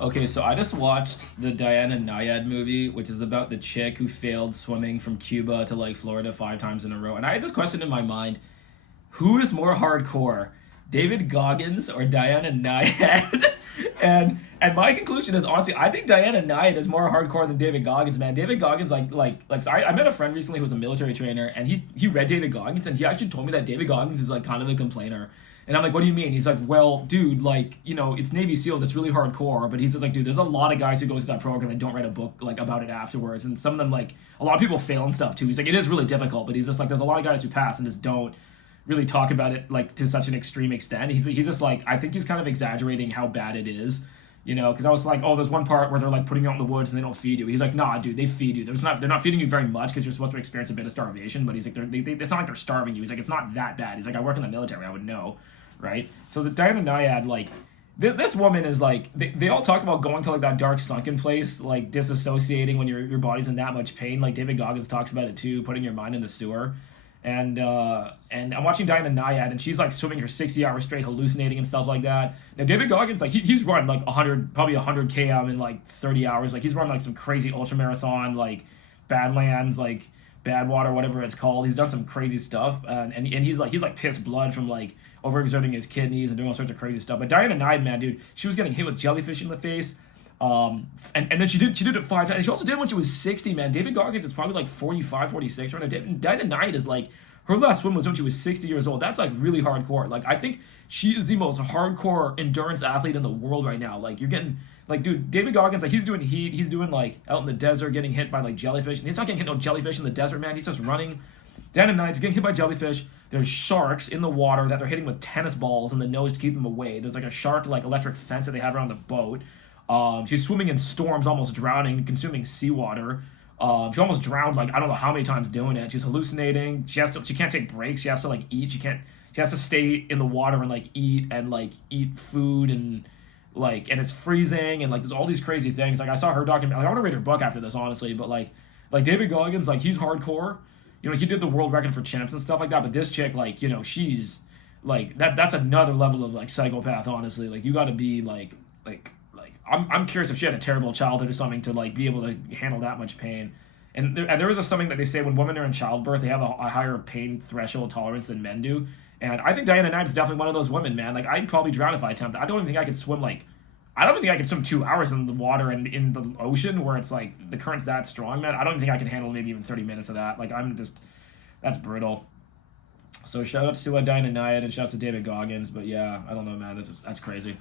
Okay, so I just watched the Diana Nyad movie, which is about the chick who failed swimming from Cuba to like Florida 5 times in a row. And I had this question in my mind: who is more hardcore, David Goggins or Diana Nyad? and my conclusion is honestly, I think Diana Nyad is more hardcore than David Goggins, man. David Goggins, so I met a friend recently who was a military trainer, and he read David Goggins, and he actually told me that David Goggins is like kind of a complainer. And I'm like, what do you mean? He's like, well, dude, like, it's Navy SEALs, it's really hardcore. But he's just like, dude, there's a lot of guys who go through that program and don't write a book like about it afterwards. And some of them, like, a lot of people fail and stuff too. He's like, it is really difficult, but he's just like, there's a lot of guys who pass and just don't really talk about it like to such an extreme extent. He's just like, I think he's kind of exaggerating how bad it is. Because I was like, oh, there's one part where they're like putting you out in the woods and they don't feed you. He's like, nah, dude, they feed you. They're not feeding you very much because you're supposed to experience a bit of starvation. But he's like, it's not like they're starving you. He's like, it's not that bad. He's like, I work in the military, I would know, right? So the Diana Nyad, like, this woman is like, they all talk about going to like that dark sunken place, like disassociating when your body's in that much pain. Like David Goggins talks about it too, putting your mind in the sewer. And I'm watching Diana Nyad, and she's like swimming for 60 hours straight, hallucinating and stuff like that. Now David Goggins, like he's run like 100 km in like 30 hours. Like he's run like some crazy ultra marathon, like Badlands, like Badwater, whatever it's called. He's done some crazy stuff, and he's like pissed blood from like overexerting his kidneys and doing all sorts of crazy stuff. But Diana Nyad, man, dude, she was getting hit with jellyfish in the face. And then she did it 5 times. And she also did it when she was 60, man. David Goggins is probably like 45, 46 right now. Diana Nyad is like, her last swim was when she was 60 years old. That's like really hardcore. Like, I think she is the most hardcore endurance athlete in the world right now. Like, you're getting, like, dude, David Goggins, like, he's doing heat. He's doing, like, out in the desert getting hit by, like, jellyfish. And he's not getting hit no jellyfish in the desert, man. He's just running. Diana Nyad's getting hit by jellyfish. There's sharks in the water that they're hitting with tennis balls in the nose to keep them away. There's, like, a shark, like, electric fence that they have around the boat. She's swimming in storms, almost drowning, consuming seawater. She almost drowned, like, I don't know how many times doing it. She's hallucinating. She can't take breaks. She has to, like, eat. She has to stay in the water and, like, eat food and, like, and it's freezing and, like, there's all these crazy things. Like, I saw her document. Like, I want to read her book after this, honestly, but, like David Goggins, like, he's hardcore. He did the world record for champs and stuff like that, but this chick, like, she's, like, that's another level of, like, psychopath, honestly. Like, you gotta be, like, I'm curious if she had a terrible childhood or something to like be able to handle that much pain. And there is something that they say when women are in childbirth, they have a higher pain threshold tolerance than men do. And I think Diana Nyad is definitely one of those women, man. Like, I'd probably drown if I attempted. I don't even think I could swim I don't even think I could swim 2 hours in the water and in the ocean where it's like the current's that strong, man. I don't even think I could handle maybe even 30 minutes of that. Like, that's brutal. So shout out to Diana Nyad and shout out to David Goggins. But yeah, I don't know, man. That's crazy.